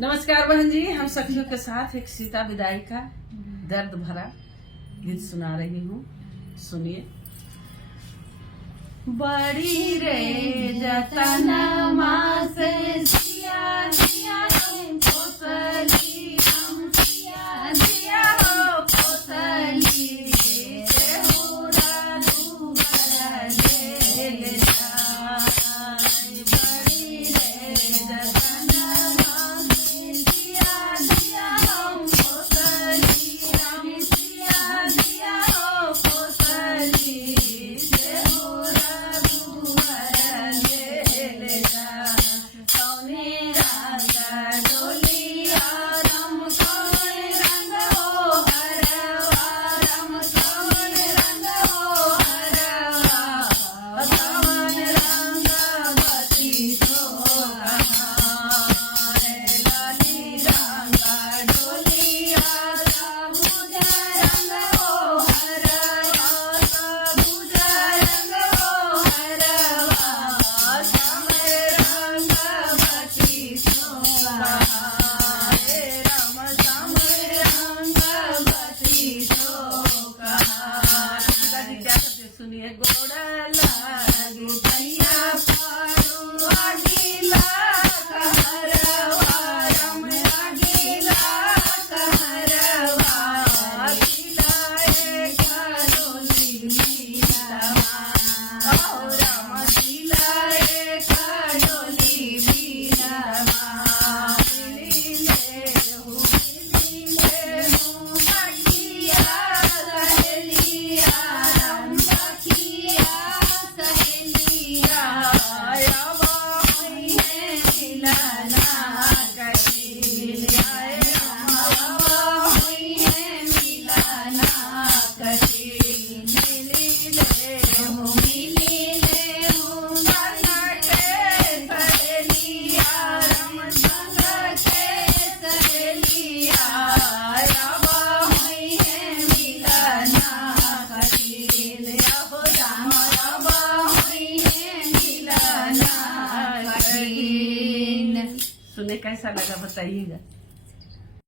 नमस्कार बहन जी, हम सखियों के साथ एक सीता विदाई का दर्द भरा गीत सुना रही हूँ। सुनिए। बड़ी रे जतनमा से सिया सिया हमको सली, हम सिया सिया हो कोसली, देहुरा तू ले ले जा। बड़ी रे जतनमा से सिया सिया हमको सली, हम सिया सिया हो कोसली, देहुरा तू ले ले जा। कौने रंग डोलिया रम कौन रंग हो हरवा, रम कौन रंग हो हरवा, कौन रंग बती सोहा रे लाली रंग डोलिया सबुज रंग हो हरवा, सबुज रंग हो हरवा, समर रंग बती सोहा रे राम, समर रंग बती सोहा। पिताजी क्या करते हैं? सुनिए। गोड़ा लागी भैया पारुआ गीला कहरवा, रम गीला कहरवा, खिलाए कालोली बीरावा, ओ राम खिलाए कालोली बीरावा। मिलीले हूँ सखिया सहेलिया, राम सखिया सहेलिया, अब होई है मिलना कठिन, राम अब होई है मिलना कठिन। मिलीले हूँ संग के सहेलिया, राम संग के सहेलिया, अब होई है मिलना कठिन, अब राम अब होई है मिलना कठिन। सुने कैसा लगा बताइएगा।